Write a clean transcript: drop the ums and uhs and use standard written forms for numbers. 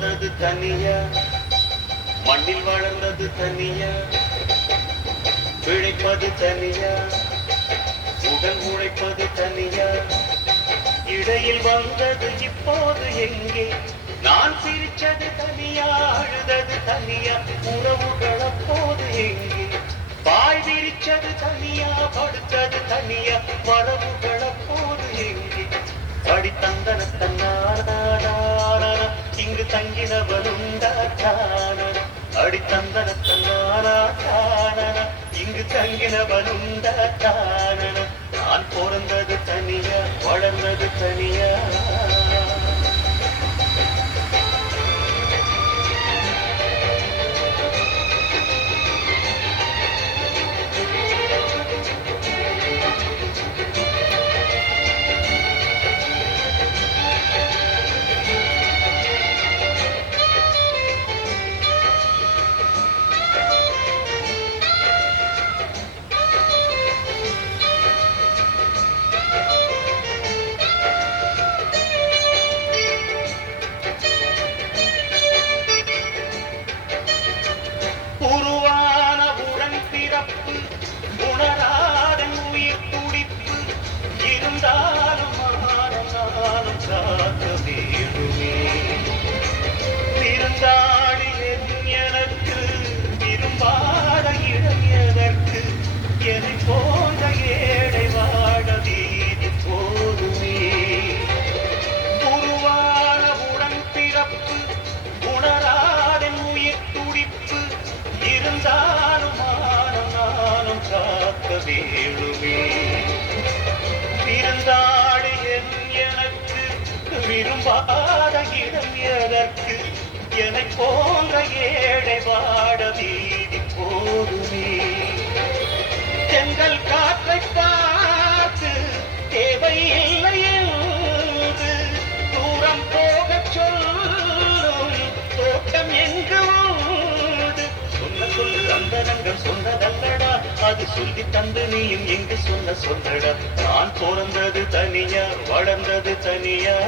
பிறந்தது தனியா, மண்ணில் வளர்ந்தது தனியா, பிழைப்பது தனியா, உடல் உழைப்பது தனியா, இடையில் வந்தது இப்போது எங்கே? நான் சிரிச்சது தனியா, அழுதது தனியா, உறவுகள் அப்போது எங்கே? பாய் விரிச்சது தனியா, படுத்தது தனியா, வரவுகள் அப்போது எங்கே? அடி தந்தன தன்னான இங்கு தங்கினவனுண்டா தான, அடி தந்தன தன்னான இங்கு தங்கினவனுண்டா தான. நான் பிறந்தது தனியா, வளர்ந்தது தனியா. உணராத உயிர் துடிப்பு இருந்தாலும் மாறும் காக்க வேண்டுமே. விருந்தாளி எனக்கு விரும்பாத இடம் எதற்கு? என்னை போன்ற ஏழை வாழ வீதி போதுமே. உருவான உடன் பிறப்பு உணராத உயிர் துடிப்பு இருந்தாலும் காக்க வேண்டுமே. விருந்தாளி எனக்கு விரும்பாத இடம் எதற்கு? என்னை போன்ற ஏழை வாட வீதி போதுமே. தெங்கள் காற்றை பார்த்து தேவையில்லை என்று தூரம் போகச் சொல்லும் தோட்டம் எங்கு உண்டு? சொன்ன சொல்லு அந்தரங்கள் சொன்னதல்லடா, அது சொல்லி தந்து நீயும் எங்கு சொன்ன சொல்லடா. நான் பிறந்தது தனியா, வளர்ந்தது தனியா.